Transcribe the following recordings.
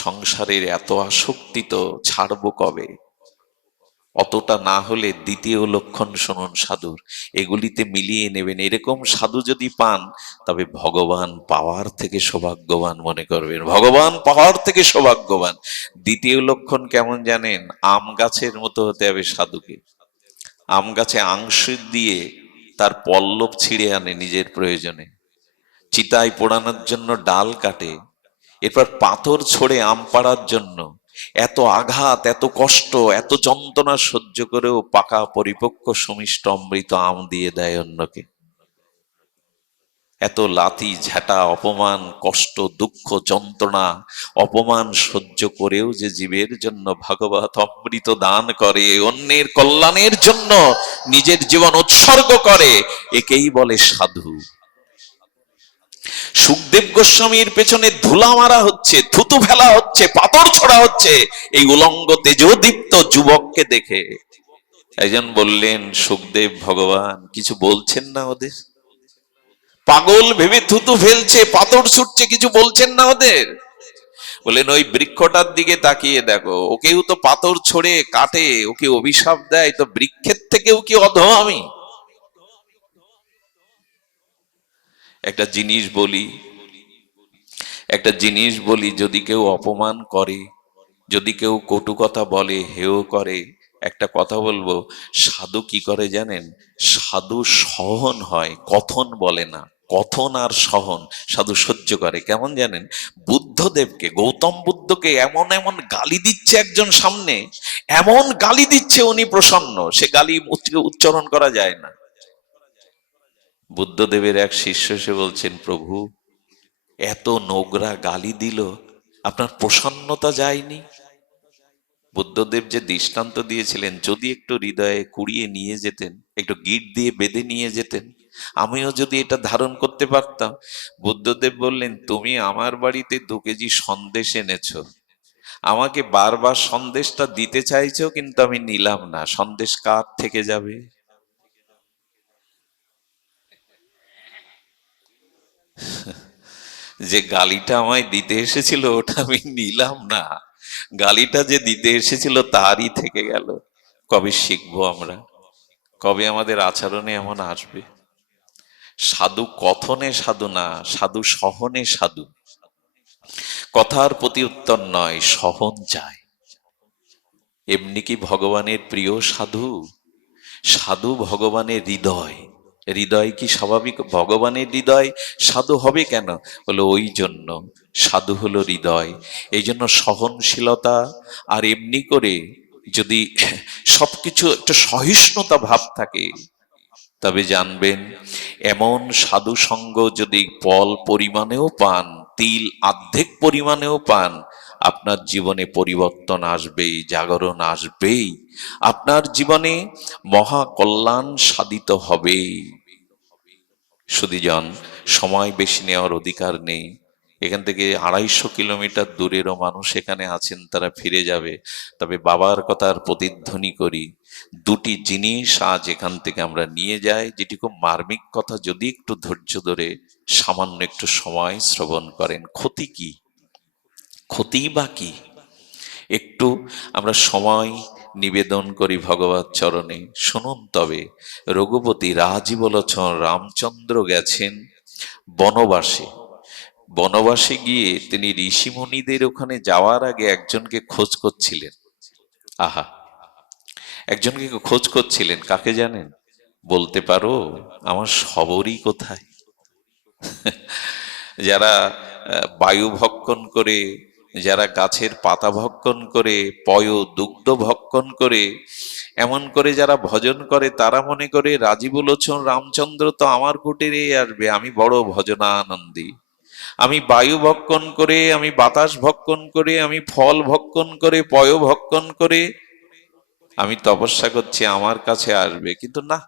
সংসারের এত আসক্তি তো ছাড়বো কবে? অতটা না হলে দ্বিতীয় লক্ষণ শুনুন সাধুর, এগুলিতে মিলিয়ে নেবেন। এরকম সাধু যদি পান তবে ভগবান পাওয়ার থেকে সৌভাগ্যবান মনে করবেন, ভগবান পাওয়ার থেকে সৌভাগ্যবান। দ্বিতীয় লক্ষণ কেমন জানেন? আম গাছের মতো হতে হবে সাধুকে। আম গাছে আংশিক দিয়ে তার পল্লব ছিঁড়ে আনে নিজের প্রয়োজনে, চিতায় পোড়ানোর জন্য ডাল কাটে, এরপর পাথর ছোড়ে আম পাড়ার জন্য। এত আঘাত, এত কষ্ট, এত যন্ত্রণা সহ্য করেও পাকা পরিপক্ক সুমিষ্ট অমৃত আম দিয়ে দেয় অন্যকে। এত লাথি ঝাঁটা, অপমান, কষ্ট, দুঃখ, যন্ত্রণা, অপমান সহ্য করেও যে জীবের জন্য ভাগবত অমৃত দান করে, অন্যের কল্যাণের জন্য নিজের জীবন উৎসর্গ করে, একেই বলে সাধু। সুখদেব গোস্বামীর পেছনে ধুলা মারা হচ্ছে, থুতু ফেলা হচ্ছে, পাথর ছোড়া হচ্ছে এই উলঙ্গ তেজদীপ্ত যুবককে দেখে। একজন বললেন, সুখদেব ভগবান কিছু বলছেন না ওদের? পাগল ভেবে থুতু ফেলছে, পাথর ছুটছে, কিছু বলছেন না ওদের? বলেন, ওই বৃক্ষটার দিকে তাকিয়ে দেখো, ওকেও তো পাথর ছোড়ে কাটে, ওকে অভিশাপ দেয়, তো বৃক্ষের থেকেও কি অধম আমি? একটা জিনিস বলি, যদি কেউ অপমান করে, যদি কেউ কটু কথা বলে, হেয় করে, একটা কথা বলবো, সাধু কি করে জানেন? সাধু সহন হয়, কথন বলে না। কথন আর সহন সাধু সহ্য করে। কেমন জানেন? বুদ্ধদেবকে, গৌতম বুদ্ধকে এমন এমন গালি দিচ্ছে একজন সামনে, এমন গালি দিচ্ছে, উনি প্রসন্ন, সে গালি উচ্চারণ করা যায় না। বুদ্ধদেবের এক শিষ্য সে বলছেন, প্রভু এত নোংরা গালি দিল, আপনার প্রসন্নতা যায়নি? বুদ্ধদেব যে দৃষ্টান্ত দিয়েছিলেন, যদি একটু হৃদয়ে কুড়িয়ে নিয়ে যেতেন, একটু গিট দিয়ে বেঁধে নিয়ে যেতেন, আমিও যদি এটা ধারণ করতে পারতাম। বুদ্ধদেব বললেন, তুমি আমার বাড়িতে 2 কেজি সন্দেশ এনেছো, আমাকে বারবার সন্দেশটা দিতে চাইছো, কিন্তু আমি নিলাম না, সন্দেশ কার থেকে যাবে? যে গালিটা আমায় দিতে এসেছিল ওটা আমি নিলাম না, গালিটা যে দিতে এসেছিল তারই থেকে গেল। কবে শিখবো আমরা? কবে আমাদের আচরণে এমন আসবে? সাধু কথনে সাধু না, সাধু সহনে সাধু। কথার প্রতি উত্তর নয়, সহন চায়। এমনি কি ভগবানের প্রিয় সাধু? সাধু ভগবানের হৃদয়। হৃদয় কি স্বাভাবিক? ভগবানের হৃদয় সাধু হবে কেন? বলে ওই জন্য সাধু হলো হৃদয়। এই জন্য সহনশীলতা, আর এমনি করে যদি সবকিছু একটা সহিষ্ণুতা ভাব থাকে, তবে জানবেন এমন সাধু সঙ্গ যদি পল পরিমাণেও পান, তিল অর্ধেক পরিমাণেও পান, আপনার জীবনে পরিবর্তন আসবেই, জাগরণ আসবেই, আপনার জীবনে মহা কল্যাণ সাধিত হবেই। সুধীজন, সময় বেশি নেওয়ার অধিকার নেই। এখান থেকে 250 কিলোমিটার দূরেরও মানুষ এখানে আছেন, তারা ফিরে যাবে। তবে বাবার কথার প্রতিধ্বনি করি, 2টি জিনিস আজ এখান থেকে আমরা নিয়ে যাই, যেটি খুব মার্মিক কথা। যদি একটু ধৈর্য ধরে সামান্য একটু সময় শ্রবণ করেন, ক্ষতি কি? ক্ষতি বা কি? একটু আমরা সময় নিবেদন করি ভগবত চরণে। শুনুন তবে, রঘুপতি রাজীবলোচন রামচন্দ্র গেছেন বনবাসে। বনবাসে গিয়ে তিনি ঋষিমুনিদের ওখানে যাওয়ার আগে একজনকে খোঁজ করছিলেন। আহা, একজনকে খোঁজ করছিলেন, কাকে জানেন? বলতে পারো? আমার শবরী কোথায়? যারা বায়ু ভক্ষণ করে, যারা গাছের পাতা ভক্ষণ করে, পয় দুগ্ধ ভক্ষণ করে, এমন করে যারা ভজন করে, তারা মনে করে রাজীবলোচন রামচন্দ্র তো আমার কুটিরে আসবে, আমি বড় ভজনানন্দী। আমি বায়ু ভক্ষণ করে, আমি বাতাস ভক্ষণ করে, আমি ফল ভক্ষণ করে, পয় ভক্ষণ করে আমি তপস্যা করছি, আমার কাছে আসবে। কিন্তু না,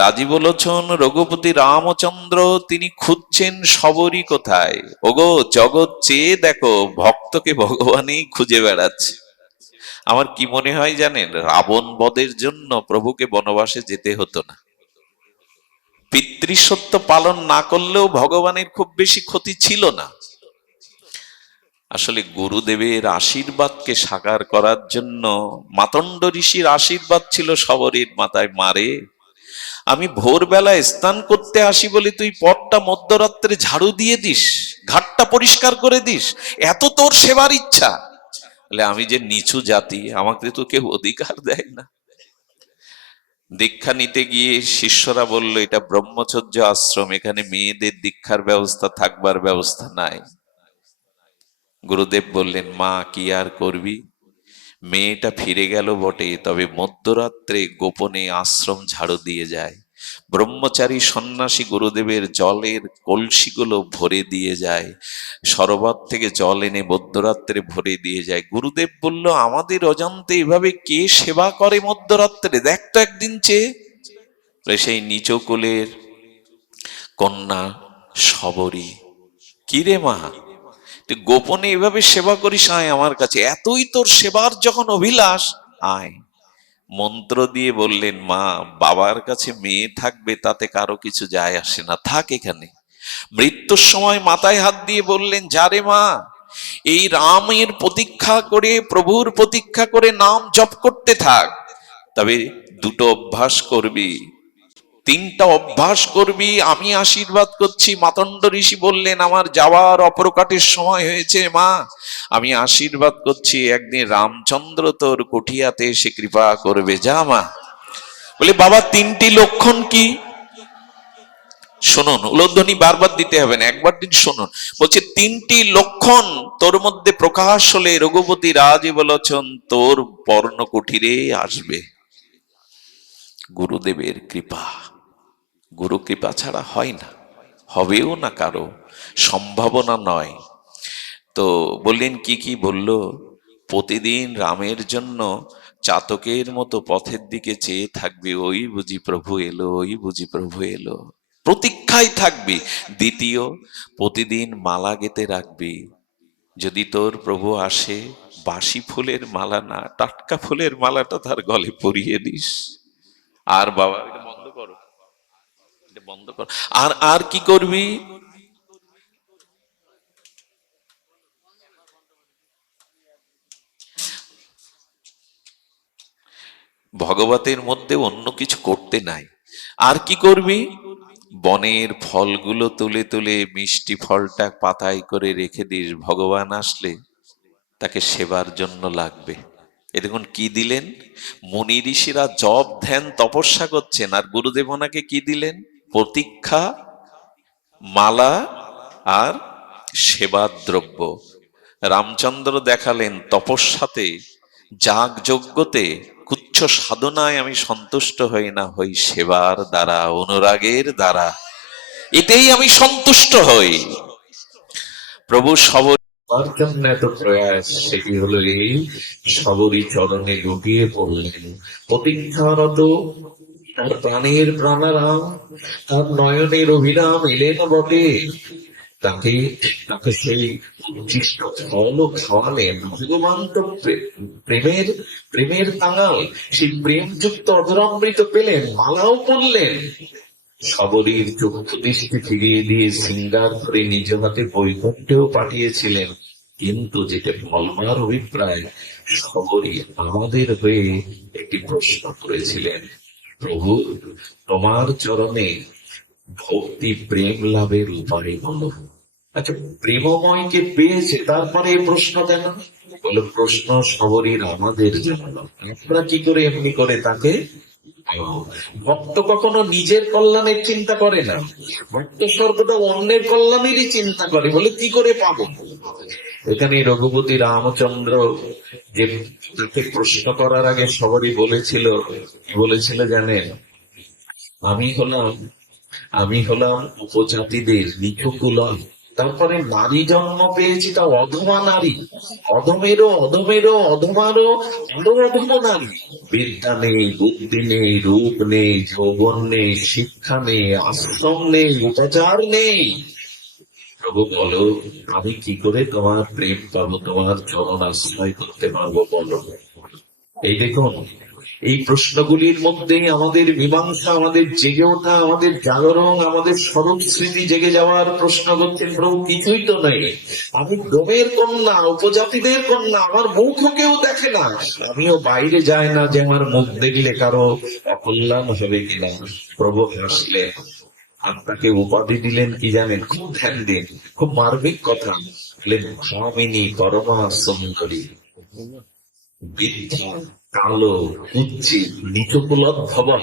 রাজীবলোচন রঘুপতি রামচন্দ্র তিনি খুঁজছেন শবরী কোথায়। ওগো জগৎ চেয়ে দেখো, ভক্তকে ভগবানই খুঁজে বেড়াচ্ছে। আমার কি মনে হয় জানেন? রাবণ বধের জন্য প্রভুকে বনবাসে যেতে হতো না। পিতৃসত্য পালন না করলেও ভগবানের খুব বেশি ক্ষতি ছিল না। আসলে গুরুদেবের আশীর্বাদকে সাকার করার জন্য মাতণ্ড ঋষির আশীর্বাদ ছিল শবরীর মাথায়, মারে আমি ভোরবেলায় স্নান করতে আসি বলে তুই পথটা মধ্যরাত্রে ঝাড়ু দিয়ে দিস, ঘাটটা পরিষ্কার করে দিস, এত তোর সেবার ইচ্ছা? বলে আমি যে নিচু জাতি, আমাকে তো কেউ অধিকার দেয় না। দীক্ষা নিতে গিয়ে শিষ্যরা বলল এটা ব্রহ্মচর্য আশ্রম, এখানে মেয়েদের দীক্ষার ব্যবস্থা, থাকবার ব্যবস্থা নাই। গুরুদেব বললেন মা কি আর করবি, মেয়েটা ফিরে গেল বটে, তবে মধ্যরাত্রে গোপনে আশ্রম ঝাড়ু দিয়ে যায়, ব্রহ্মচারী সন্ন্যাসী গুরুদেবের জলের কলসিগুলো ভরে দিয়ে যায়, সরোবর থেকে জল এনে মধ্যরাত্রে ভরে দিয়ে যায়। গুরুদেব বলল আমাদের অজান্তে এভাবে কে সেবা করে মধ্যরাত্রে, দেখ তো একদিন চেয়ে। সেই নিচকুলের কন্যা শবরী, কিরে মা তুই গোপনে এভাবে সেবা করিস, আয় আমার কাছে, এতই তোর সেবার যখন অভিলাষ আয়। মন্ত্র দিয়ে বললেন মা বাবার কাছে মেয়ে থাকবে তাতে কারো কিছু যায় আসে না, থাক এখানে। মৃত্যুর সময় মাথায় হাত দিয়ে বললেন যারে মা এই রামের প্রতীক্ষা করে, প্রভুর প্রতীক্ষা করে নাম জপ করতে থাক, তবে দুটো অভ্যাস করবি, তিনটা অভ্যাস করবি, আমি আশীর্বাদ করছি। মাতণ্ড ঋষি বললেন আমার যাওয়ার অপরকাটের সময় হয়েছে মা, আমি আশীর্বাদ করছি একদিন রামচন্দ্র তোর কুঠিয়াতে এসে কৃপা করবে, যা মা। বলে বাবা তিনটি লক্ষণ কি? শুনুন, উলধ্বনি বারবার দিতে হবে না, একবার দিন শুনুন। বলছে তিনটি লক্ষণ তোর মধ্যে প্রকাশ হলে রঘুপতি রাজে বলেছেন তোর পর্ণ কুঠিরে আসবে। গুরুদেবের কৃপা, গুরু কৃপা ছাড়া হয় না, হবেও না, কারো সম্ভাবনা নয়। তো বললেন কি কি? বলল প্রতিদিন রামের জন্য চাতকের মতো পথের দিকে চেয়ে থাকবি, ওই বুঝি প্রভু এলো, ওই বুঝি প্রভু এলো, প্রতীক্ষায় থাকবি। দ্বিতীয়, প্রতিদিন মালা গেতে রাখবি, যদি তোর প্রভু আসে বাসি ফুলের মালা না, টাটকা ফুলের মালাটা তার গলে পরিয়ে দিস। আর বাবা এটা বন্ধ করো, এটা বন্ধ কর। আর আর কি করবি? ভগবতের মধ্যে অন্য কিছু করতে নাই। আর কি করবি? বনের ফলগুলো তুলে তুলে মিষ্টি ফলটা পাতায় করে রেখে দিস, ভগবান আসলে তাকে সেবার জন্য লাগবে। এ দেখুন কি দিলেন, মুনি ঋষিরা জপ ধ্যান তপস্যা করছেন, আর গুরুদেব ওনাকে কি দিলেন? প্রতীক্ষা, মালা আর সেবার দ্রব্য। রামচন্দ্র দেখালেন তপস্যাতে, যাগ যজ্ঞতে, কুচ্ছ সাধনায় আমি সন্তুষ্ট হই না, হই সেবার দ্বারা, অনুরাগের দ্বারা, এতেই আমি সন্তুষ্ট হই। প্রভু সবর তার জন্য এত প্রয়াস, সেটি হলো এই সবরই চরণে লুটিয়ে পড়লেন প্রতীক্ষারত। তার প্রাণের প্রাণারাম, তার নয়নের অভিরাম এলেন বটে, তাকে তাকে সেই উচ্ছিষ্ট ফল খাওয়ালেন। ভগবান তো প্রেমের প্রেমের কাঙাল, সেই প্রেমযুক্ত অধরামৃত পেলেন, মালাও পড়লেন। সবরীর চক্ষু দৃষ্টি ফিরিয়ে দিয়ে শৃঙ্গার করে নিজ হাতে বৈকুণ্ঠেও পাঠিয়েছিলেন। কিন্তু যেটা বলবার অভিপ্রায়, সবরী আমাদের হয়ে একটি প্রশ্ন করেছিলেন, প্রভু তোমার চরণে ভক্তি প্রেম লাভের উপায় বলো। আচ্ছা, প্রেমময়কে পেয়েছে, তারপরে এই প্রশ্ন কেন? বলে প্রশ্ন সবরীর আমাদের জন্য, আমরা কি করে এমনি করে তাকে। ভক্ত কখনো নিজের কল্যাণের চিন্তা করে না, ভক্ত সর্বদা অন্যের কল্যাণেরই চিন্তা করে, বলে কি করে পাবো। এখানে রঘুপতি রামচন্দ্র যে তাকে প্রশ্ন করার আগে সবারই বলেছিল, বলেছিল জানেন, আমি হলাম আমি হলাম উপজাতিদের নিচু কুলম, তারপরে নারী জন্ম পেয়েছি, তা অধমা নারী, অধমেরও অধমেরও অধমারও আরো অধম নারী। বিদ্যা নেই, বুদ্ধি নেই, রূপ নেই, যৌবন নেই, শিক্ষা নেই, আশ্রম নেই, উপচার নেই। প্রভু বলো, আমি কি করে তোমার প্রেম পাবো, তোমার চরণ আশ্রয় করতে পারবো বলো। এই দেখুন, এই প্রশ্নগুলির মধ্যেই আমাদের মীমাংসা, আমাদের জেগে ওঠা, আমাদের জাগরণ, আমাদের স্মরণ স্মৃতি জেগে যাওয়ার প্রশ্ন করছেন প্রভু কিছুই তো নেই। আমি ডোমের কন্যা, উপজাতিদের কন্যা, আমার মুখও কেউ দেখে না, আমিও বাইরে যাই না যে আমার মুখ দেখলে কারো অকল্যাণ হবে কিনা। প্রভু হাসলেন, আপনাকে উপাধি দিলেন কি জানেন? খুব ধ্যান দিন, খুব মার্মিক কথা বললেন, ভামিনী পরমা সুন্দরী। বৃদ্ধা, কালো, কুচ্ছিত, নিচকুলদ্ধবা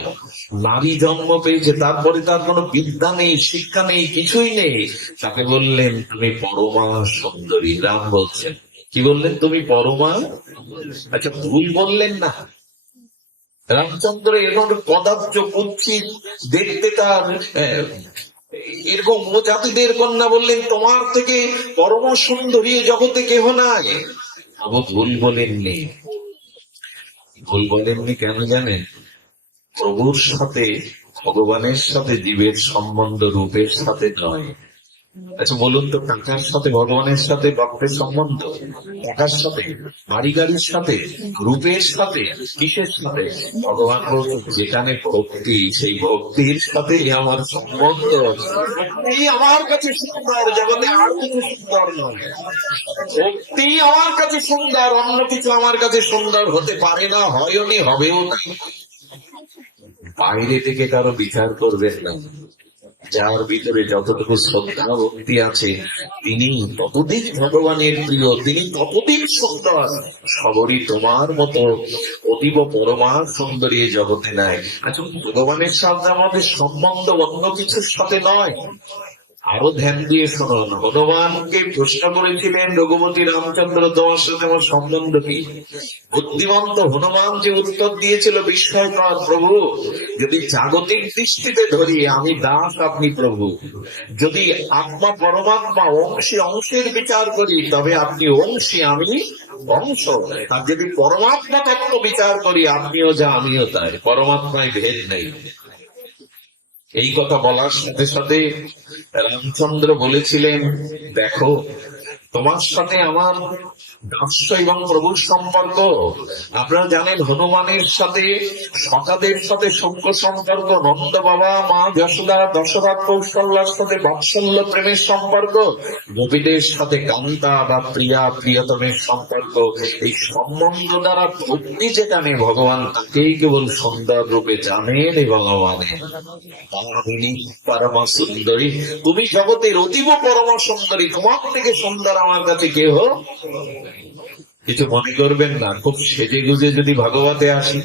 নারী জন্ম পেয়েছে, তারপরে তার কোনো বিদ্যা নেই, শিক্ষা নেই, কিছুই নেই, তাকে বললেন তুমি পরমা সুন্দরী। রাম বলছেন, কি বললেন? তুমি পরমা। আচ্ছা, ভুল বললেন না। রামচন্দ্র এরকম পদার্থ কুচ্ছিত, দেখতে তার এরকম জাতিদের কন্যা বললেন তোমার থেকে পরম সুন্দরী এ জগতে কেহ নাই। আবু ভুল বলেননি। ভুল বলেননি কেন জানেন? প্রভুর সাথে, ভগবানের সাথে জীবের সম্বন্ধ রূপের সাথে নয়। আচ্ছা বলুন তো, টাকার সাথে ভগবানের সাথে ভক্তের সম্বন্ধ? টাকার সাথে, বাড়ি গাড়ির সাথে, রূপের সাথে, কিসের সাথে? ভগবান বলছেন যেখানে ভক্তি, সেই ভক্তির সাথে আমার সম্বন্ধ। ভক্তি আমার কাছে সুন্দর, জগতে আর কিছু সুন্দর নয়। ভক্তি আমার কাছে সুন্দর, অন্য কিছু আমার কাছে সুন্দর হতে পারে না, হয়নি, হবেও না। বাইরে থেকে কারো বিচার করবেন না। যার ভিতরে যতটুকু শ্রদ্ধা ভক্তি আছে তিনি ততদিন ভগবানের প্রিয়, তিনি ততদিন সুন্দর। সবরই তোমার মতো অতীব পরমা সুন্দরী এই জগতে নাই। আচ্ছা, ভগবানের সাথে আমাদের সম্বন্ধ অন্য কিছুর সাথে নয়। আরো ধ্যান দিয়ে শুনুন, হনুমানকে প্রশ্ন করেছিলেন রঘুপতি রামচন্দ্র, তোমার সাথে আমার সম্বন্ধ কি? বুদ্ধিমন্ত হনুমান যে উত্তর দিয়েছিল বিস্ময়কর, প্রভু যদি জাগতিক দৃষ্টিতে ধরি আমি দাস, আপনি প্রভু। যদি আত্মা পরমাত্মা অংশী অংশের বিচার করি তবে আপনি অংশী, আমি অংশ। আর যদি পরমাত্মা তত্ত্ব বিচার করি আপনিও যা আমিও তাই, পরমাত্মায় ভেদ নেই। এই কথা বলার সাথে সাথে রামচন্দ্র বলেছিলেন, দেখো তোমার সাথে আমার দাস্য এবং প্রভুর সম্পর্ক। আপনারা জানেন হনুমানের সাথে সখাদের সাথে সখ্য সম্পর্ক, নন্দ বাবা, মা যশোদা, দশরথ কৌশল্যার সাথে বাৎসল্য প্রেমের সম্পর্ক, গোপীদের সাথে কান্তা বা প্রিয়া প্রিয়তমের সম্পর্ক। এই সম্বন্ধ দ্বারা ভক্তি যেখানে ভগবান তাকেই কেবল সুন্দর রূপে জানেন এবং মানেন। পরমা সুন্দরী, তুমি জগতের অতীব পরমা সুন্দরী, তোমার থেকে সুন্দর আমার কাছে কেহ। কিছু মনে করবেন না, খুব সেজে গুজে যদি ভাগবতে আসি,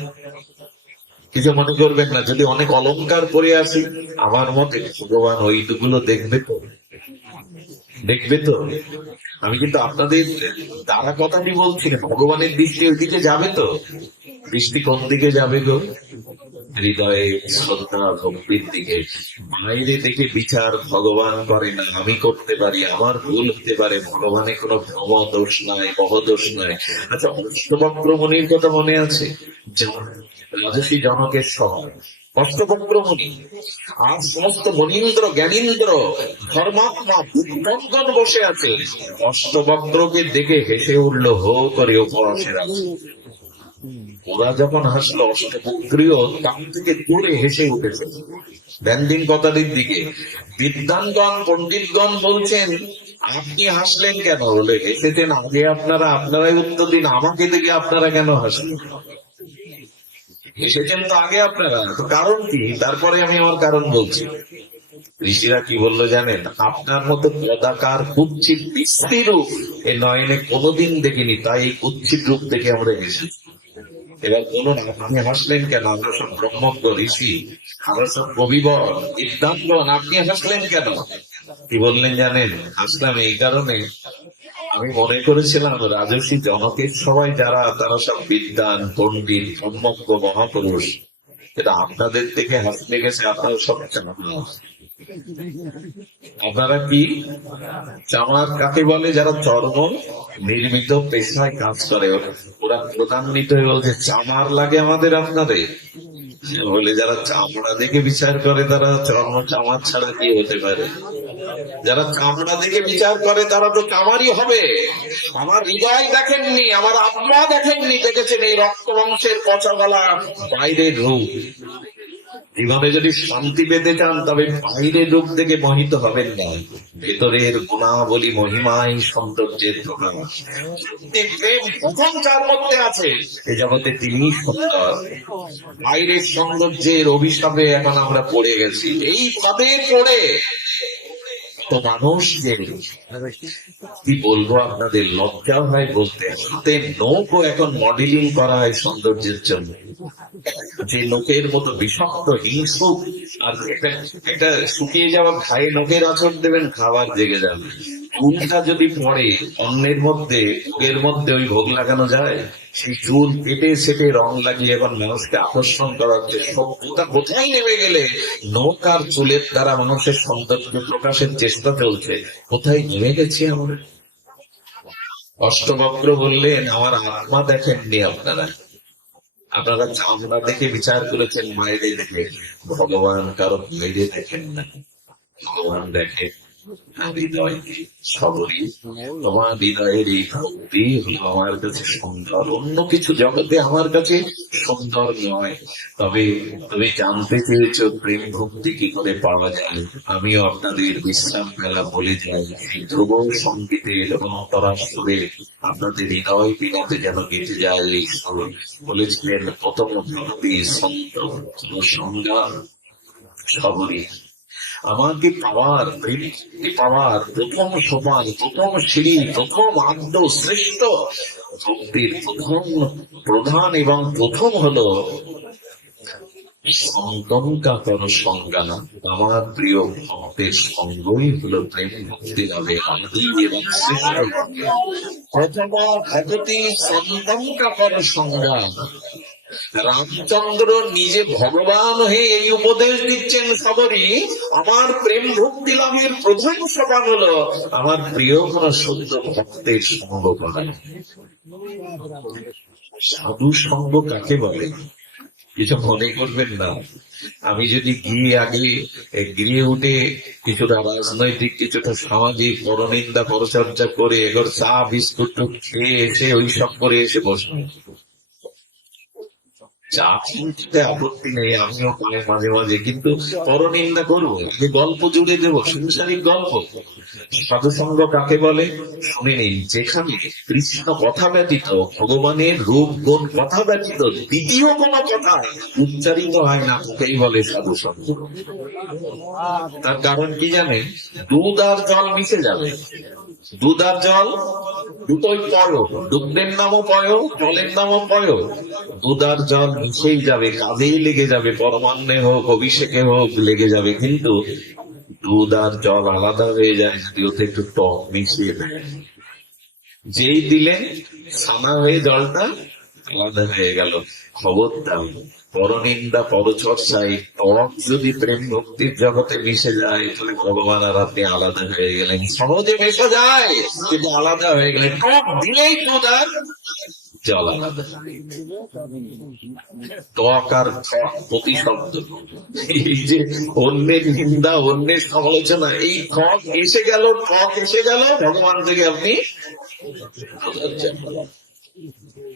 কিছু মনে করবেন না, যদি অনেক অলংকার পরে আসি, আমার মতে ভগবান ওইটুকুলো দেখবে তো, দেখবে তো। আমি কিন্তু আপনাদের দ্বারা কথাটি বলছি না, ভগবানের দৃষ্টি ওইদিকে যাবে তো। দৃষ্টি কোন দিকে যাবে গো? হৃদয়ে শ্রদ্ধা ভক্তির দিকে। বাইরে থেকে বিচার ভগবান করে না, আমি করতে পারি, আমার ভুল হতে পারে, ভগবানে কোনো ভ্রম দোষ নাই, বহদোষ নাই। আচ্ছা, অষ্টবক্র মুনির কথা মনে আছে? রাজর্ষি জনকের শহর অষ্টবক্র মুনি, আর সমস্ত মনীন্দ্র জ্ঞানীন্দ্র ধর্মাত্মা বুদ্ধগণ বসে আছে। অষ্টবক্রকে দেখে হেসে উঠলো হো করে উপবাসেরা। ওরা যখন হাসলো অষ্টবক্রীও তার থেকে দূরে হেসে উঠেছে। ধ্যান দিন কথাটির দিকে। বিদ্বানগণ পণ্ডিতগণ বলছেন আপনি হাসলেন কেন? বলে হেসেছেন আগে আপনারা, আপনারাই উত্তর দিন, আমাকে দেখে আপনারা কেন হাসলেন? এসেছেন তো আগে আপনারা, তো কারণ কি? তারপরে আমি আমার কারণ বলছি। ঋষিরা কি বললো জানেন? আপনার মতো পদাকার কুৎসিত বিশ্রী রূপ এ নয়নে কোনোদিন দেখিনি, তাই এই কুৎসিত রূপ দেখে আমরা এসেছি। এবার বলুন আপনি হাসলেন কেন? আমরা সব ব্রহ্মজ্ঞ ঋষি, আমরা সব কবিবর বিদ্বানগণ, আপনি হাসলেন কেন? কি বললেন জানেন? হাসলাম এই কারণে, আমি মনে করেছিলাম রাজর্ষি জনকের সবাই যারা, তারা সব বিদ্বান পণ্ডিত ব্রহ্মজ্ঞ মহাপুরুষ, এটা আপনাদের থেকে হাসতে গেছে আপনারা সব চামার। আপনারা কি চামার কাকে বলে? যারা চর্ম নির্মিত পেশায় কাজ করে, ওরা প্রধান্বিত হয়ে বলছে চামার লাগে আমাদের আপনাদের বলে। যারা চামড়া দেখে বিচার করে তারা চর্ম চামার ছাড়া কি হতে পারে? যারা চামড়া দেখে বিচার করে তারা তো কামারই হবে। আমার হৃদয় দেখেননি, আমার আত্মা দেখেননি, দেখেছেন এই রক্ত মাংসের পচা গলা বাইরের রূপ। জীবনে যদি শান্তি পেতে চান তবে বাইরের রূপ থেকে মোহিত হবেন না, ভেতরের গুণাবলী মহিমাই সৌন্দর্যের প্রকাশ। সত্যি প্রেম প্রথম যার মধ্যে আছে এই জগতে তিনি সুন্দর। বাইরের সৌন্দর্যের অভিশাপে এখন আমরা পড়ে গেছি, এই ভাবে পড়ে তো মানুষকে কি বলবো আপনাদের, লজ্জা হয় বলতে। হাতে নৌকো এখন মডেলিং করা হয় সৌন্দর্যের জন্য, যে নোকের মতো বিষাক্ত হিংস্র। আর একটা শুকিয়ে যাওয়া ঘায়ে নোকের আচর দেবেন, খাবার জেগে যাবে। চুলটা যদি পড়ে অন্যের মধ্যে, ভোগের মধ্যে ওই ভোগ লাগানো যায়? সেই চুল কেটে সেটে রং লাগিয়ে এখন মানুষকে আকর্ষণ করা হচ্ছে। সভ্যতা কোথায় নেমে গেলে নৌকার চুলের দ্বারা মানুষের সৌন্দর্য প্রকাশের চেষ্টা চলছে, কোথায় নেমে গেছি আমরা? অষ্টবক্র বললেন আমার আত্মা দেখেননি আপনারা, আপনারা চামড়া দেখে বিচার করেছেন, বাইরে দেখে। ভগবান কারো বাইরে দেখেন না, ভগবান দেখে হৃদয়। সবরই তোমার হৃদয়ের এই ভক্তি হলো আমার কাছে সুন্দর, অন্য কিছু জগতে আমার কাছে সুন্দর নয়। তবে তুমি জানতে চেয়েছ প্রেম ভক্তি কি করে পাওয়া যায়, আমিও আপনাদের বিশ্রাম বেলা বলে যাই। এই ধ্রুব সঙ্গীতের অন্তরাষ্ট্রে আপনাদের হৃদয় বিনতে যেন গেঁথে যায় এই সুর। বলেছিলেন প্রথম ভক্তি সন্ত সংজ্ঞা সবরই। আমাকে পাওয়ার, প্রেমকে পাওয়ার প্রথম সোপান, প্রথম সিঁড়ি, প্রথম আদ্য শ্রেষ্ঠ ভক্তির প্রথম প্রধান এবং প্রথম হলো সঙ্গমকাতর সংজ্ঞা। আমার প্রিয় ভক্তের সঙ্গই হলো প্রেম ভক্তি লাভে আদি এবং শ্রেষ্ঠ। প্রথম ভগতি সঙ্গমকাতর সংজ্ঞা। রামচন্দ্র নিজে ভগবান হয়ে এই উপদেশ দিচ্ছেন সবরই, আমার প্রেম ভক্তি লাভের প্রধান সোপান হলো আমার প্রিয় কোন শুদ্ধ ভক্তের সঙ্গ করা। সাধু সঙ্গ কাকে বলে কিছু মনে করবেন না। আমি যদি গিয়ে আগে গিয়ে উঠে কিছুটা রাজনৈতিক, কিছুটা সামাজিক পরনিন্দা পরচর্চা করে এবার চা বিস্কুট খেয়ে এসে ওই সব করে এসে বসবো, চা খেতে আপত্তি নেই, আমিও পাই মাঝে মাঝে, কিন্তু পরনিন্দা করবো, গল্প জুড়ে দেবো, সাংসারিক গল্প। সাধুসঙ্গ কাকে বলে শুনে নেই, যেখানে কৃষ্ণ কথা ব্যতীত, ভগবানের রূপ গুণ কথা ব্যতীত দ্বিতীয় কোন কথা উচ্চারিত হয় না, তাকেই বলে সাধুসঙ্গ। তার কারণ কি জানেন? দুধ আর জল মিশে যাবে, দুধ আর জল দুটোই পয়, দুগ্ধের নামও পয়, জলের নামও পয়। দুধ আর জল মিশেই যাবে, কাজেই লেগে যাবে, পরমান্নে হোক অভিষেকে হোক লেগে যাবে। কিন্তু দুধ আর জল আলাদা হয়ে যায় যদি ওতে একটু টক মিশিয়ে দেয়। যেই দিলেন ছানা হয়ে জলটা আলাদা হয়ে গেল। খবরদার পরনিন্দা পরচর্চায় টক যদি প্রেম ভক্তির জগতে মিশে যায় তাহলে ভগবান আর আপনি আলাদা হয়ে গেলেন। সহজে মেশা যায় কিন্তু আলাদা হয়ে গেলেন। টক দিলেই দুধ আর জল আলাদা। টক আর ঠক প্রতিশব্দ। এই যে অন্যের নিন্দা, অন্যের সমালোচনা, এই ঠক এসে গেল, ঠক এসে গেল ভগবান থেকে আপনি।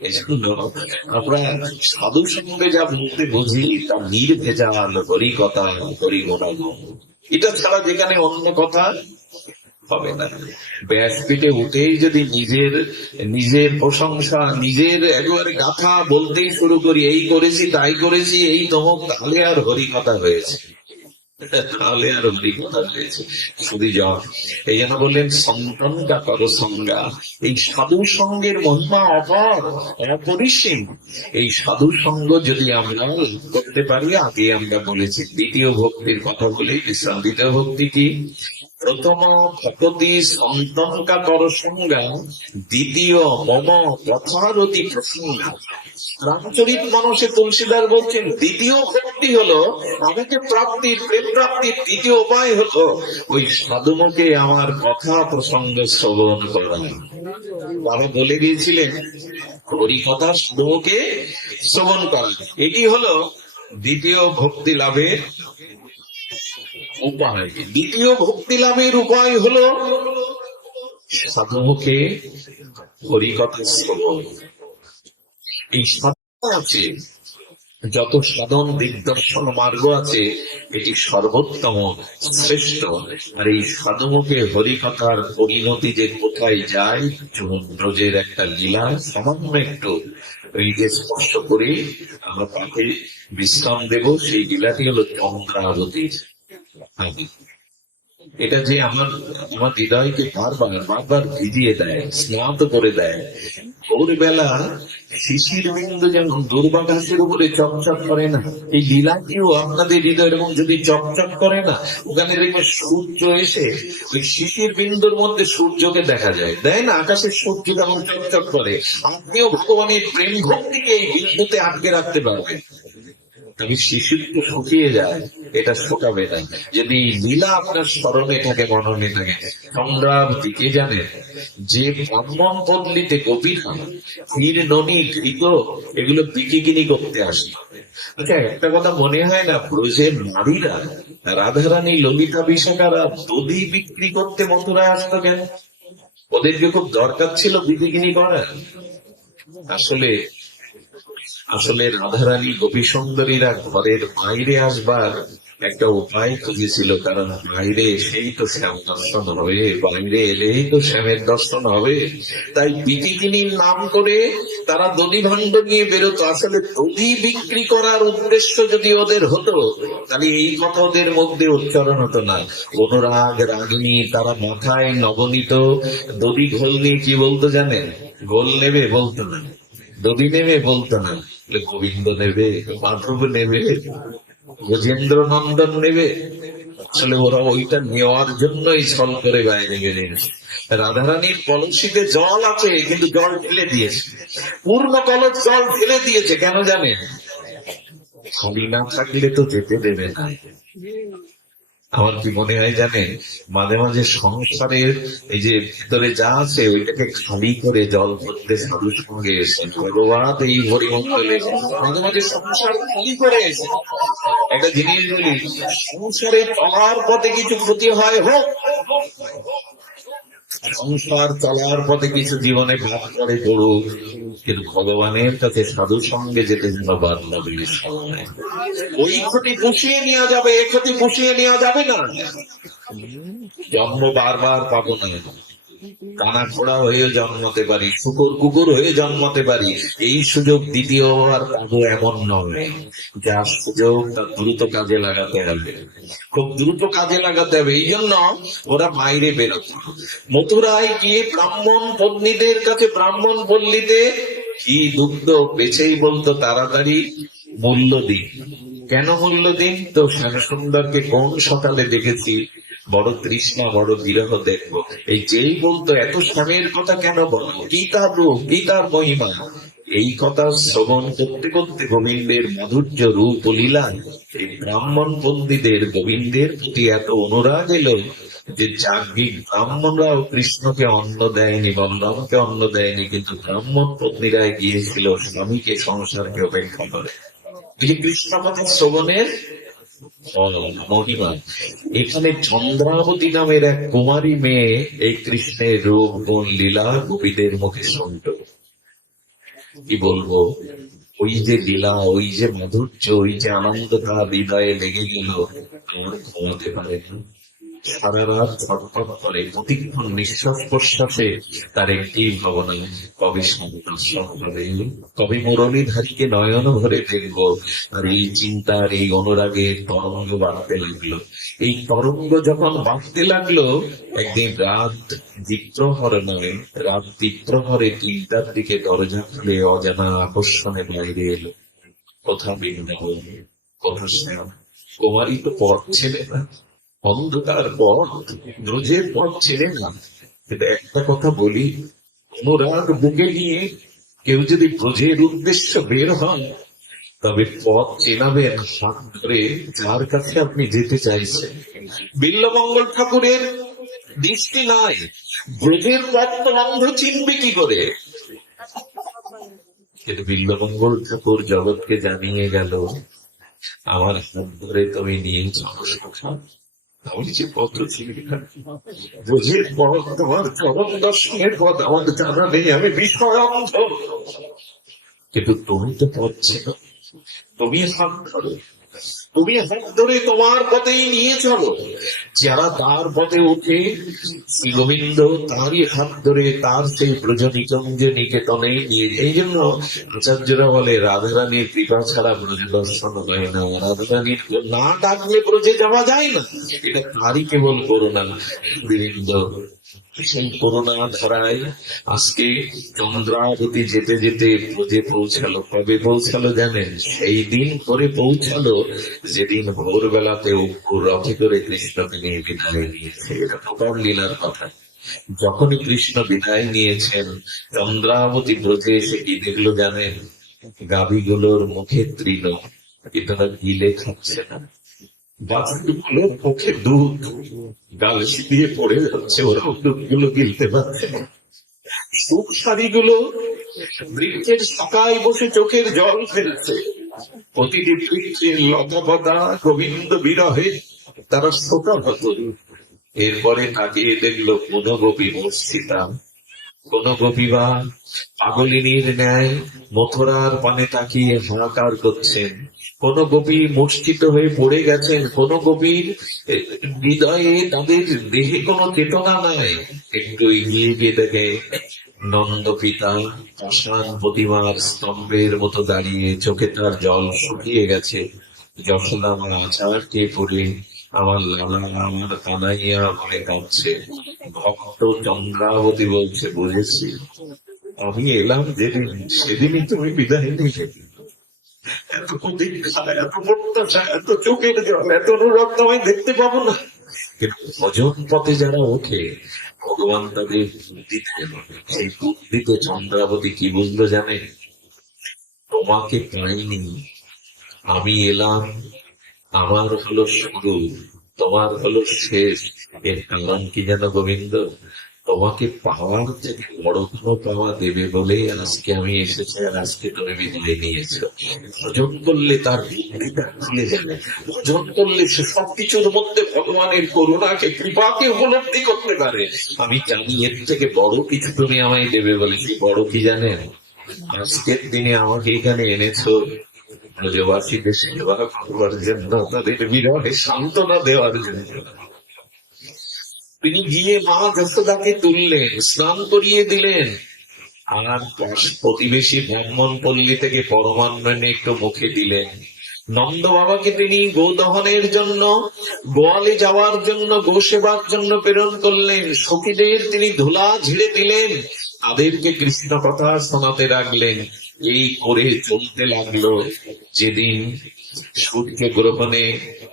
এই জন্য আমরা সাধু সঙ্গে যা বলতে বুঝি তা নির্ভেজাল হরিকথা, হরিগুণ। এটা ছাড়া যেখানে অন্য কথা হবে না। ব্যাসপীঠে উঠেই যদি নিজের প্রশংসা, নিজের একেবারে গাথা বলতেই শুরু করি, এই করেছি তাই করেছি এই তমক, তাহলে আর হরিকথা হয়েছে, তাহলে আর হরিকথা হয়েছে শুধু জ্বর। এই জন্য বললেন সন্তনকা কর সংজ্ঞা। এই সাধু সঙ্গের মহিমা অপার, অপরিসীম। এই সাধু সঙ্গ যদি আমরা করতে পারি, আগে আমরা বলেছি দ্বিতীয় ভক্তির কথা বলে বিশ্রাম। দ্বিতীয় ভক্তি কি? প্রথম ভগতি সন্তনকা কর সংজ্ঞা, দ্বিতীয় মম কথারতি প্রসঙ্গা। রামচরিত মানসে তুলসীদার বলছেন দ্বিতীয় ভক্তি হলো আমাকে প্রাপ্তির, প্রেম প্রাপ্তির দ্বিতীয় উপায় হলো ওই সাধুমুখে আমার কথা প্রসঙ্গ শ্রবণ করা। বাবা বলে দিয়েছিলেন হরি কথা সাধুমুখে শ্রবণ করা, এটি হলো দ্বিতীয় ভক্তি লাভের উপায়। দ্বিতীয় ভক্তি লাভের উপায় হলো সাধুমুখে হরিকথা শ্রবণ। এই সাধনা আছে, যত সাধন দিগদর্শন মার্গ আছে, এটি সর্বোত্তম, শ্রেষ্ঠ। আর এই সাধুমুখে হরিকথার পরিণতি যে কোথায় যায়, ব্রজের একটা লীলা সামান্য একটু এই যে স্পষ্ট করে আমরা তাকে বিশ্রাম দেব, সেই লীলাটি হলো চন্দ্রাবতী। এটা যে আমার আমার হৃদয়কে বারবার বারবার ভিজিয়ে দেয়, স্নাত করে দেয়। ভোরবেলা শিশির বিন্দু যেমন দুর্বাঘাসের উপরে চকচক করে না, এই লীলাটিও আপনাদের হৃদয় এরকম যদি চকচক করে না, ওখানে দেখবে সূর্য এসে ওই শিশির বিন্দুর মধ্যে সূর্যকে দেখা যায়, দেয় না? আকাশের সূর্য যেমন চকচক করে, আপনিও ভগবানের প্রেম ভক্তিকে এই বিন্দুতে আটকে রাখতে পারবেন। তবে শিশুর তো শুকিয়ে যায়, এটা শুকাবে না যদি লীলা আপনার স্মরণে থাকে, মননে থাকে। সংগ্রামটি কে জানেন? যে ব্রাহ্মণ পল্লীতে গোপীরা ক্ষীর, ননি, ঘৃত এগুলো বিকিকিনি করতে আসে। আচ্ছা, একটা কথা মনে হয় না, ব্রজের নারীরা, রাধারানী, ললিতা, বিশাখারা দধি বিক্রি করতে মথুরায় আসতো কেন? ওদেরকে খুব দরকার ছিল বিকিকিনি করার? আসলে আসলে রাধারানী, গোপী সুন্দরীরা ঘরের বাইরে আসবার একটা উপায় খুঁজেছিল, কারণ বাইরে এসেই তো শ্যাম দর্শন হবে, বাইরে এলেই তো শ্যামের দর্শন হবে। তাই বিকিকিনির নাম করে তারা দধি ভাণ্ড নিয়ে বেরোতো। আসলে দধি বিক্রি করার উদ্দেশ্য যদি ওদের হতো, তাহলে এই কথা ওদের মধ্যে উচ্চারণ হতো না। অনুরাগ, রাগিনী, তারা মাথায় নবনীত দধি ঘোল নিয়ে কি বলতো জানেন? ঘোল নেবে বলতো না, দধি নেবে বলতো না, গোবিন্দ নেবে, মাধব নেবে, গজেন্দ্র নন্দন নেবে। আসলে ওরা ওইটা নেওয়ার জন্যই ছল করে বাইরে বেরিয়েছে। রাধারানীর কলসিতে জল আছে, কিন্তু জল ঢেলে দিয়েছে, পূর্ণ কলস জল ঢেলে দিয়েছে। কেন জানেন? খালি না থাকলে তো যেতে দেবে না। আমার কি মনে হয় জানেন, মাঝে মাঝে সংসারের এই যে ভিতরে যা আছে ওইটাকে খালি করে জল ভরতে সাধুর সঙ্গে এসে ভগবান এই হরিমঙ্গলে মাঝে মাঝে সংসার খালি করে এসে একটা জিনিস বলি, সংসারে চলার পথে কিছু ক্ষতি হয় হোক, সংসার চলার পথে কিছু জীবনে ভাগ করে পড়ুক, কিন্তু ভগবানের কাছে সাধু সঙ্গে যেতে যেন বাধা দিলে ওই ক্ষতি পুষিয়ে নেওয়া যাবে, এ ক্ষতি পুষিয়ে নেওয়া যাবে না। জন্ম বারবার পাবো না, কানা ঘোড়া হয়ে জন্মতে পারি, শুকুর কুকুর হয়ে জন্মতে পারি, এই সুযোগ দ্বিতীয়বার পাবো এমন নয়। যা সুযোগ তা দ্রুত কাজে লাগাতে হবে, খুব দ্রুত কাজে লাগাতে হবে। এই জন্য ওরা বাইরে বেরোত, মথুরায় গিয়ে ব্রাহ্মণ পত্নীদের কাছে, ব্রাহ্মণ পল্লীতে ঘি, দুগ্ধ বেছেই বলতো তাড়াতাড়ি মূল্য দিন। কেন মূল্য দিন? তো শ্যাম সুন্দরকে কোন সকালে দেখেছি, বড় তৃষ্ণা, বড় বিরহ দেখবো, এই যেই বলতো এত শ্যামের কথা কেন বলো, কি তার রূপ, কি তার মহিমা, এই কথা শ্রবণ করতে করতে গোবিন্দের মাধুর্য রূপ ও লীলা, এই ব্রাহ্মণ পন্ডিতদের গোবিন্দের প্রতি এত অনুরাগ এলো যে যাজ্ঞিক ব্রাহ্মণরাও কৃষ্ণকে অন্ন দেয়নি, বলরামকে অন্ন দেয়নি, কিন্তু ব্রাহ্মণ পত্নীরা গিয়েছিল স্বামীকে, সংসারকে অপেক্ষা করে। এই যে কৃষ্ণ কথা শ্রবণের মহিমা। এখানে চন্দ্রাবতী নামের এক কুমারী মেয়ে এই কৃষ্ণের রূপ, গুণ, লীলা গোপীদের মুখে শুনত। কি বলবো, ওই যে লীলা, ওই যে মাধুর্য, ওই যে আনন্দ তার হৃদয়ে লেগে গেল, আর ঘুমাতে পারে না। সারা রাত ছটফট করে, প্রতিক্ষণ নিঃশ্বাস প্রশ্বাসে তার একটি ভাবনা, কবে সন্তান হবে, কবে মুরলীধারীকে নয়ন ভরে দেখবো। আর এই চিন্তার, এই অনুরাগের তরঙ্গ বাড়তে লাগলো। এই তরঙ্গ যখন বাড়তে লাগলো, একদিন রাত দ্বিপ্রহর নয়, রাত দ্বিপ্রহরে 3টার দিকে দরজা খুলে অজানা আকর্ষণে বাইরে এলো। কোথা বৃন্দাবন, কোথা শ্যাম, কুমারী তো পথ ছেলে না, অন্ধকার পথ, ব্রজের পথ ছেড়ে না। কিন্তু একটা কথা বলি, অনুরাগ বুকে নিয়ে কেউ যদি ব্রজের উদ্দেশ্য বের হন, তবে পথ চেনাবেন হাত ধরে যার কাছে আপনি যেতে চাইছেন। বিল্বমঙ্গল ঠাকুরের দৃষ্টি নাই, ব্রজের পথ তো অন্ধ চিনবে কি করে? কিন্তু বিল্বমঙ্গল ঠাকুর জগৎকে জানিয়ে গেল, আমার হাত ধরে তুমি নিয়ে চলো সখা, আমি যে পত্র ছিলি না, বুঝির পর তোমার চরম দর্শনের কথা আমার জানা নেই, আমি বিষয় অন্ধ। কিন্তু তুমি তো পাচ্ছি না, তুমি হাত ধরো, তুমি হাত ধরে তোমার পথেই নিয়ে চলো। যারা তার পথে উঠে শ্রী গোবিন্দ তারই হাত ধরে তার সেই ব্রজ নিকুঞ্জ নিকেতনে নিয়ে যায়। এই জন্য আচার্যরা বলে রাধারানীর কৃপা ছাড়া ব্রজ দর্শন হয় না, রাধারানীর না ডাকলে ব্রজে যাওয়া যায় না। এটা তারই কেবল করুণা। বীরেন্দ্র সেই করুণা ধারায় আজকে চন্দ্রাবতী যেতে যেতে ব্রজে পৌঁছালো। কবে পৌঁছালো জানেন? সেই দিন করে পৌঁছালো যেদিন ভোরবেলাতে অপু রথে করে কৃষ্ণকে নিয়ে বিদায় নিয়েছে। এটা প্রকট লীলার কথা। যখনই কৃষ্ণ বিদায় নিয়েছেন, চন্দ্রাবতী ব্রজে এসে কি দেখলো জানেন? গাভীগুলোর মুখে তৃণ, কিন্তু তারা গিলে খাচ্ছে না। বাছুরগুলোর মুখে দুধ গাল দিয়ে পড়ে যাচ্ছে, ওরা দুধগুলো গিলতে পারছে না। সুখ শাড়িগুলো বৃক্ষের শাখায় বসে চোখের জল ফেলছে। প্রতিটি বৃক্ষের লতা পাতা গোবিন্দ বিরহে তারা শোকাহত। এরপরে তাকিয়ে দেখলো কোন গোপী মূর্ছিতা, কোন গোপীবা পাগলিনীর ন্যায় মথুরার পানে তাকিয়ে হাহাকার করছেন, কোন গোপী মূর্ছিত হয়ে পড়ে গেছেন, কোন গোপীর হৃদয়ে তাদের দেহে কোনো চেতনা নাই। একটু এগিয়ে গিয়ে দেখে নন্দ পিতা পাষাণ প্রতিমার স্তম্ভের মতো দাঁড়িয়ে, চোখে তার জল শুকিয়ে গেছে। যশোদা আমার আচার কে পড়ে আমার লালা আমার কানাইয়া বলে কাঁদছে। ভক্ত চন্দ্রাবতী বলছে, বুঝেছি, আমি এলাম যেদিন সেদিনই তুমি বিদায় নিলে। এত প্রতীক্ষা, এত প্রত্যাশা, এত চোখের জল, এত অনুরক্ত আমি দেখতে পাবো না। কিন্তু ভজন পথে যারা ওঠে ভগবান তাদের বুদ্ধি দেন। সেই বুদ্ধিতে চন্দ্রাবতী কি বুঝলো জানে? তোমাকে পাইনি, আমি এলাম, আমার হলো শুরু, তোমার হলো শেষ। এর কারণ কি জানো গোবিন্দ? তোমাকে পাওয়ার থেকে বড় কোনো পাওয়া দেবে বলে আজকে আমি এসেছি, আর আজকে তুমি বিদায় নিয়েছো। ভজন করলে তার বুদ্ধিটা খুলে যাবে, ভজন করলে সে সবকিছুর মধ্যে ভগবানের করুণাকে কৃপাকে উপলব্ধি করতে পারে। আমি জানি এর থেকে বড় কিছু তুমি আমায় দেবে বলে। কি বড় কি জানেন? আজকের দিনে আমাকে এখানে এনেছো ব্রজবাসীদের সেবা করবার জন্য, তাদের বিরহে সান্ত্বনা দেওয়ার জন্য। তিনি গিয়ে মা যশোদাকে তুললেন, স্নান করিয়ে দিলেন, আর প্রতিবেশী ব্রাহ্মণ পল্লী থেকে পরমান্ন এনে একটু মুখে দিলেন। নন্দ বাবাকে তিনি গোদহনের জন্য, গোয়ালে যাওয়ার জন্য, গো সেবার জন্য প্রেরণ করলেন। সখীদের তিনি ধুলা ঝেড়ে দিলেন, তাদেরকে কৃষ্ণ কথা শোনাতে রাখলেন। এই করে চলতে লাগলো। যেদিন সূর্য গ্রহণে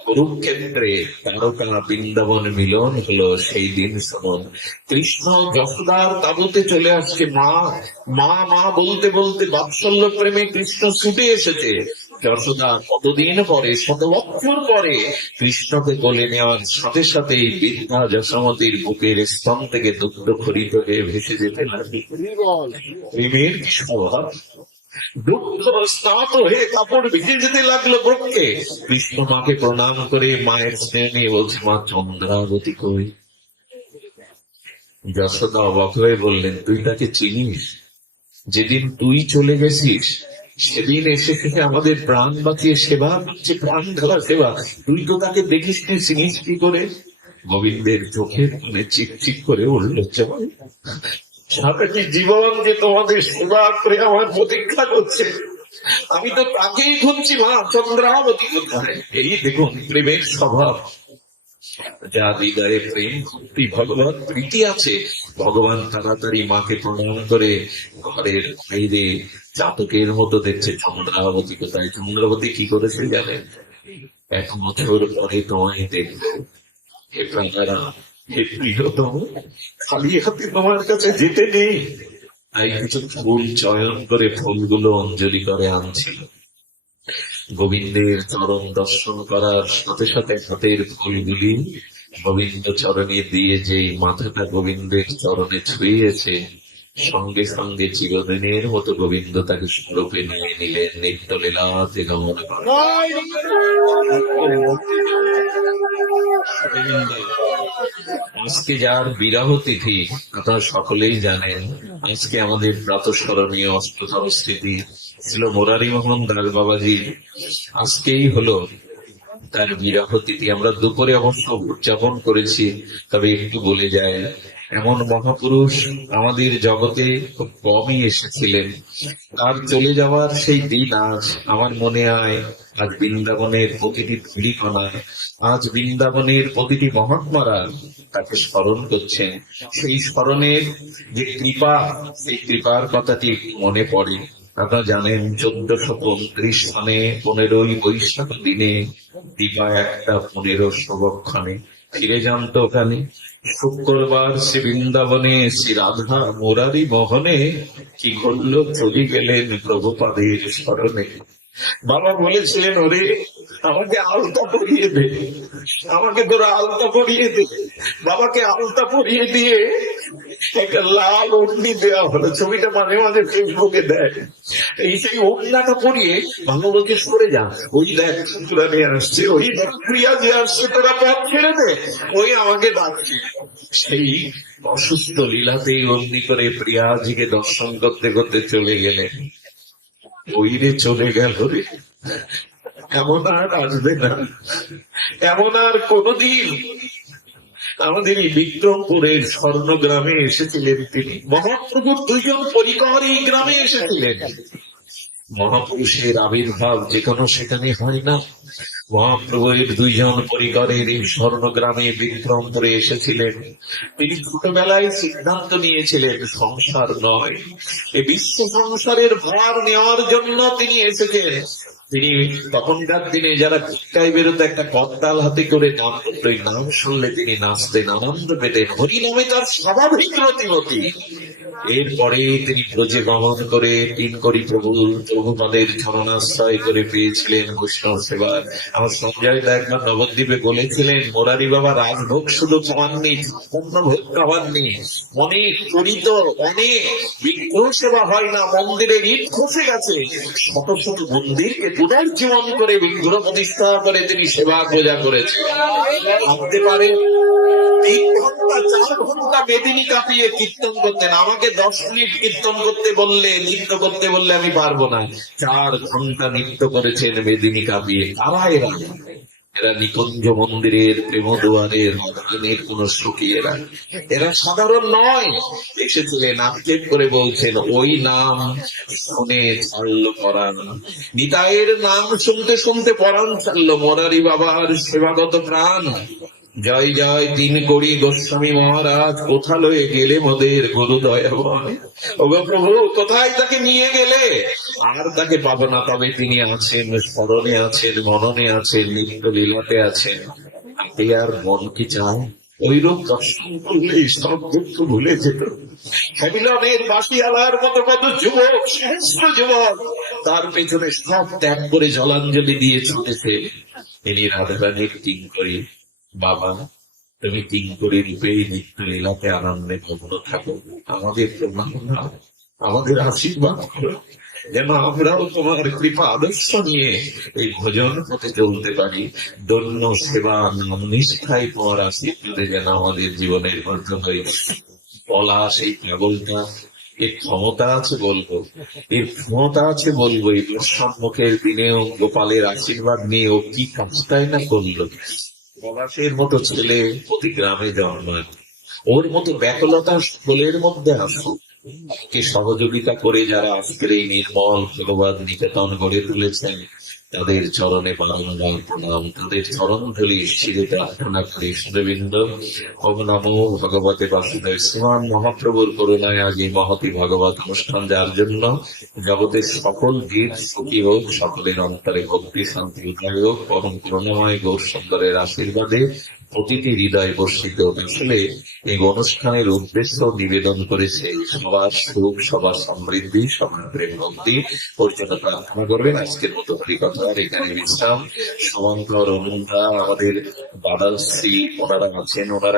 কুরুক্ষেত্রে তারকা বৃন্দাবন মিলন হলো, সেই দিন শুনুন, কৃষ্ণ যশোদার তাবুতে চলে আসছে। মা মা মা বলতে বলতে বাৎসল্য প্রেমে কৃষ্ণ ছুটে এসেছে। যশোদা কতদিন পরে, শত বছর পরে কৃষ্ণকে কোলে নেওয়ার সাথে সাথেই বৃদ্ধা যশোমতির বুকের স্তন থেকে দুগ্ধ খরিত হয়ে ভেসে যেতে লাগবে। প্রেমের কি স্বভাব! দুগ্ধ স্নাত হয়ে কাপড় ভিজে যেতে লাগলো বক্ষে। কৃষ্ণ মাকে প্রণাম করে মায়ের স্নেহ নিয়ে বলছে, মা চন্দ্রাবতী কই? যশোদা অবাক হয়ে বললেন, তুই তাকে চিনিস? যেদিন তুই চলে গেছিস সেদিন এসে থেকে আমাদের প্রাণ বাঁচিয়ে সেবা করছে, প্রাণ ঢালা সেবা। তুই তো তাকে দেখিস নি, চিনিস কি করে? গোবিন্দের চোখের কোণে চিক চিক করে উঠল জল। সারাটি জীবন যে তোমাদের সেবা করে আমার প্রতীক্ষা করছে, আমি তো তাকেই খুঁজছি, মা চন্দ্রাবতী কোথায়? এই দেখুন প্রেমের স্বভাব। যার হৃদয়ে প্রেম ভক্তি ভগবান প্রীতি আছে, ভগবান তাড়াতাড়ি মাকে প্রণাম করে ঘরের বাইরে জাতকের মতো দেখছে চন্দ্রাবতী কোথায়। চন্দ্রাবতী কি করেছে জানেন? 1 বছর পরে তোমায় দেখবো, হে প্রাণারা, হে প্রিয়তম, খালি হাতে তোমার কাছে যেতে নেই। তাই কিছু ফুল চয়ন করে ফুলগুলো অঞ্জলি করে আনছিল। গোবিন্দের চরণ দর্শন করার সাথে সাথে হাতের ফুলগুলি গোবিন্দ চরণে দিয়ে যেই মাথাটা গোবিন্দের চরণে ছুঁয়েছে, সঙ্গে সঙ্গে চিরদিনের মতো গোবিন্দ তাকে স্বরূপে নিয়ে নিলেন, নিত্য লীলাতে গমন করেন। আজকে যার বিরহ তিথি আপনারা সকলেই জানেন, আজকে আমাদের প্রাতঃস্মরণীয় অষ্টতর স্মৃতি ছিল মুরারি মোহন দাস বাবাজির। আজকেই হলো তার বিরহ তিথি। আমরা দুপুরে অবশ্য উদযাপন করেছি, তবে একটু বলে যায়, এমন মহাপুরুষ আমাদের জগতে খুব কমই এসেছিলেন। তার চলে যাওয়ার সেই দিন আজ আমার মনে হয়। আজ বৃন্দাবনের প্রতিটি ধূলিকণায়, আজ বৃন্দাবনের প্রতিটি মহাত্মারা তাকে স্মরণ করছেন। সেই স্মরণের যে কৃপা, সেই কৃপার কথাটি মনে পড়ে। আপনারা জানেন 1435 সালে 15ই বৈশাখ দিনে দিবা 1:15 সবক্ষণে ফিরে যান তো ওখানে। শুক্রবার শ্রী বৃন্দাবনে শ্রী রাধা মুরারি মোহনে কি ঘটলো, চলে গেলেন প্রভুপাদের স্মরণে। বাবা বলেছিলেন, ওরে আমাকে আলতা পরিয়ে দে, আমাকে তোরা আলতা পরিয়ে দে। বাবাকে আলতা পরিয়ে দিয়ে একটা লাল ওড়নি দেওয়া হলো। ছবিটা মাঝে মাঝে ফেসবুকে দেয়। এই সেই ওড়নাটা পরিয়ে বাবা বলছে, সরে যা, ওই দেখ ঠাকুরা নিয়ে আসছে, ওই দেখ প্রিয়া যে আসছে, তোরা পথ ছেড়ে দে, ওই আমাকে ডাকছে। সেই অসুস্থ লীলাতেই অগ্নি করে প্রিয়াজিকে দর্শন করতে করতে চলে গেলেন। ওই রে চলে গেল রে, এমন আর আসবে না, এমন আর কোনদিন। আমাদের এই বিক্রমপুরের স্বর্ণগ্রামে এসেছিলেন তিনি। মহাপ্রভুর 2 জন পরিকর এই গ্রামে এসেছিলেন। মহাপুরুষের আবির্ভাব যে কোনো সেখানে হয় না। মহাপ্রভুর 2 জন পরিকরের এই স্বর্ণগ্রামে বিক্রমপুরে এসেছিলেন। তিনি ছোটবেলায় সিদ্ধান্ত নিয়েছিলেন সংসার নয়, এই বিশ্ব সংসারের ভার নেওয়ার জন্য তিনি এসেছেন। তিনি তখনকার দিনে যারা ভিক্ষায় বেরোতো, একটা করতাল হাতে করে নাম করতো, ওই নাম শুনলে তিনি নাচতেন, আনন্দ পেতেন। হরি নামে তার স্বাভাবিক রতিমতি। এরপরে তিনি ব্রজে গমন করে 3 কোটি প্রভুপাদের চরণাশ্রয় করে পেয়েছিলেন বৈষ্ণব সেবার। আমার সঞ্জয় দা একবার নবদ্বীপে বলেছিলেন, মোরারি বাবা রাজভোগ শুধু খাওয়াননি, অন্য ভোগ খাওয়াননি, অনেক চরিত, অনেক বিগ্রহ সেবা হয় না, মন্দিরের ইট খসে গেছে, শত শত মন্দিরকে পুনর্জীবন করে বিগ্রহ প্রতিষ্ঠা করে তিনি সেবা পূজা করেছেন। ভাবতে পারে 3 ঘন্টা 4 ঘন্টা বেদিনী কাঁপিয়ে কীর্তন করতেন। আমাকে 10 মিনিট কীর্তন করতে বললে, নৃত্য করতে বললে আমি পারবো না। 4 ঘন্টা নৃত্য করেছেন বেদিনী কাঁপিয়ে। কারা এরা? এরা নিকুঞ্জ মন্দিরের প্রেমদুয়ারের মধ্যের কোন সখী। এরা সাধারণ নয়। এসেছিলেন আক্ষেপ করে বলছেন, ওই নাম শুনে ছাড়লো পরাণ, নিতাইয়ের নাম শুনতে শুনতে পরাণ ছাড়লো মোরারি বাবার সেবাগত প্রাণ। জয় জয় 3 কোটি গোস্বামী মহারাজ, কোথা লয়ে গেলে মোদের গুরু দয়াময়। ওগো প্রভু, কোথায় তাকে নিয়ে গেলে? আর তাকে পাবো না, তবে তিনি আছেন, স্মরণে আছেন, মননে আছেন, নিত্য লীলাতে আছেন। এই আর মন কি চায়? ওইরূপ দর্শন করলে সব দুঃখ ভুলে যেত। হ্যামিলনের বাসিয়ালার মতো কত যুবক, সহস্র যুবক তার পেছনে সব ত্যাগ করে জলাঞ্জলি দিয়ে চলেছে। ইনি রাধারানীর 3 কোটি। বাবা, তুমি 3 কোটি রূপে নিত্য লীলাতে আনন্দে মগ্ন থাকো। আমাদের প্রণাম না, আমাদের আশীর্বাদ করো, যেন আমরাও তোমার কৃপা আদর্শ নিয়ে এই ভজন পথে চলতে পারি। দন্য সেবা নাম নিষ্ঠায় তোমার আশীর্বাদে যেন আমাদের জীবনের মধ্য হয়ে বলা সেই পাগলটা, এর ক্ষমতা আছে বলবো, এর ক্ষমতা আছে বলবো। এই সম্মুখের দিনেও গোপালের আশীর্বাদ নিয়ে ও কি কাজটাই না করলো। পলাশের মতো ছেলে প্রতি গ্রামে জন্মায়, ওর মতো ব্যাকুলতা সকলের মধ্যে আসুক। কে সহযোগিতা করে যারা আজকের এই নির্মল ভগবত নিকেতন গড়ে তুলেছেন, তাদের চরণে বারংবার প্রণাম, তাদের চরণ ধুলি শিরে প্রার্থনা করি। সুরবৃন্দ, ওম নমো ভগবতে বাসুদেব। শ্রীমান মহাপ্রভুর করুণায় আজ এই মহতি ভগবত অনুষ্ঠান, যার জন্য জগতের সকল জীব সুখী হোক, সকলের অন্তরে ভক্তি শান্তি উদয় হোক, পরম করুণাময় গৌর সুন্দরের আশীর্বাদে প্রতিটি হৃদয় বর্ষিত। আসলে এই অনুষ্ঠানের উদ্দেশ্য নিবেদন করেছে সবার সুখ, সবার সমৃদ্ধি, সবার প্রেম ভক্তি। ওর জন্য প্রার্থনা করবেন। আজকের মতো হরিকথার এখানে বিশ্রাম। সমান্তর অনুরা আমাদের বাদাল শ্রী ওনারা আছেন, ওনারা